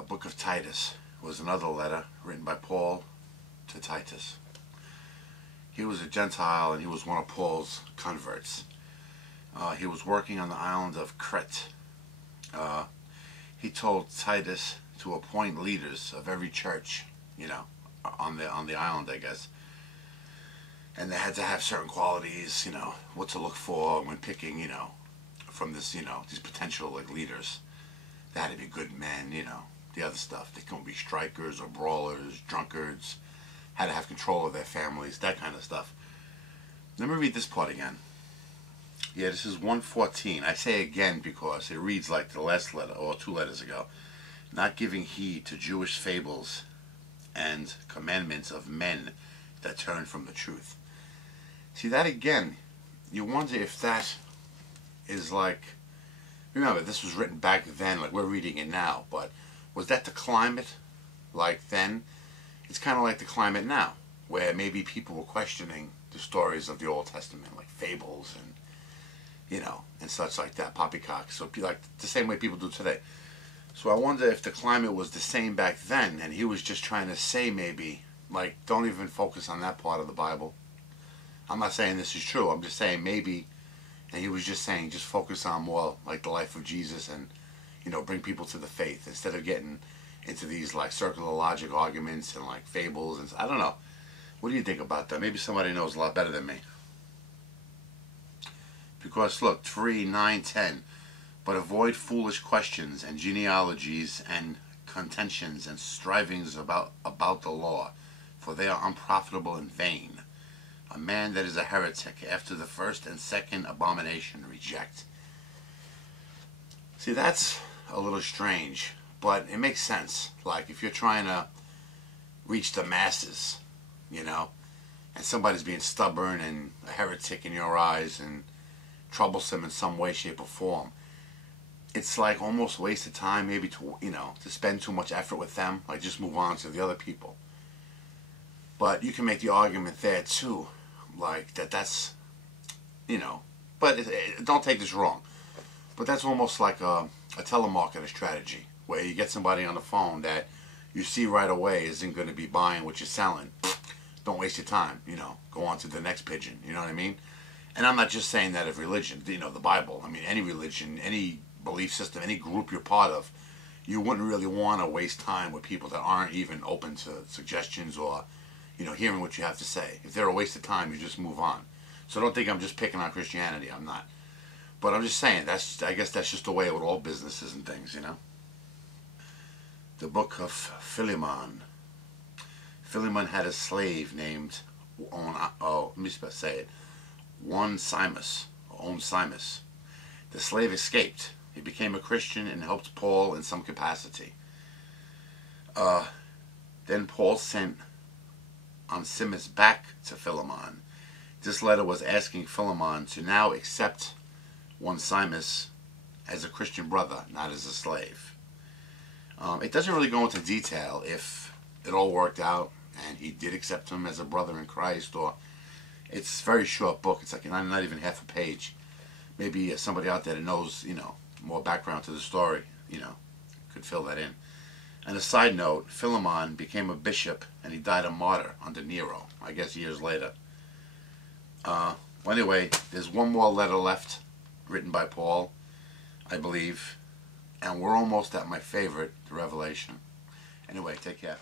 book of Titus was another letter written by Paul to Titus. He was a Gentile and he was one of Paul's converts. He was working on the island of Crete. He told Titus to appoint leaders of every church, on the island, I guess. And they had to have certain qualities, what to look for when picking, from this, these potential leaders. They had to be good men, the other stuff. They couldn't be strikers or brawlers, drunkards. Had to have control of their families, that kind of stuff. Let me read this part again. Yeah, this is 1:14. I say again because it reads like the last letter, or 2 letters ago. Not giving heed to Jewish fables and commandments of men that turn from the truth. See, that again, you wonder if that is remember, this was written back then, like we're reading it now, but was that the climate like then? It's kind of like the climate now, where maybe people were questioning the stories of the Old Testament, like fables and, and such like that, poppycock. So like the same way people do today. So I wonder if the climate was the same back then, and he was just trying to say maybe, don't even focus on that part of the Bible. I'm not saying this is true. I'm just saying maybe, and he was just saying just focus on more like the life of Jesus and, bring people to the faith instead of getting into these circular logic arguments and fables and I don't know. What do you think about that? Maybe somebody knows a lot better than me. Because look, 3:9-10. But avoid foolish questions and genealogies and contentions and strivings about the law, for they are unprofitable and vain. A man that is a heretic after the first and second abomination reject. See, that's a little strange, but it makes sense. Like if you're trying to reach the masses, and somebody's being stubborn and a heretic in your eyes and troublesome in some way, shape, or form, it's almost a waste of time maybe to spend too much effort with them. Just move on to the other people. But you can make the argument there too, that's, but don't take this wrong, but that's almost like a telemarketer strategy, where you get somebody on the phone that you see right away isn't going to be buying what you're selling. Don't waste your time, go on to the next pigeon, you know what I mean? And I'm not just saying that of religion, the Bible. I mean, any religion, any belief system, any group you're part of, you wouldn't really want to waste time with people that aren't even open to suggestions or, hearing what you have to say. If they're a waste of time, you just move on. So don't think I'm just picking on Christianity. I'm not. But I'm just saying, I guess that's just the way with all businesses and things, The book of Philemon. Philemon had a slave named, Onesimus. The slave escaped. He became a Christian and helped Paul in some capacity. Then Paul sent Onesimus back to Philemon. This letter was asking Philemon to now accept Onesimus as a Christian brother, not as a slave. It doesn't really go into detail if it all worked out and he did accept him as a brother in Christ, or it's a very short book. It's not even half a page. Maybe somebody out there that knows, more background to the story, could fill that in. And a side note, Philemon became a bishop and he died a martyr under Nero, I guess years later. Well, anyway, there's one more letter left, written by Paul, I believe, and we're almost at my favorite, the Revelation. Anyway, take care.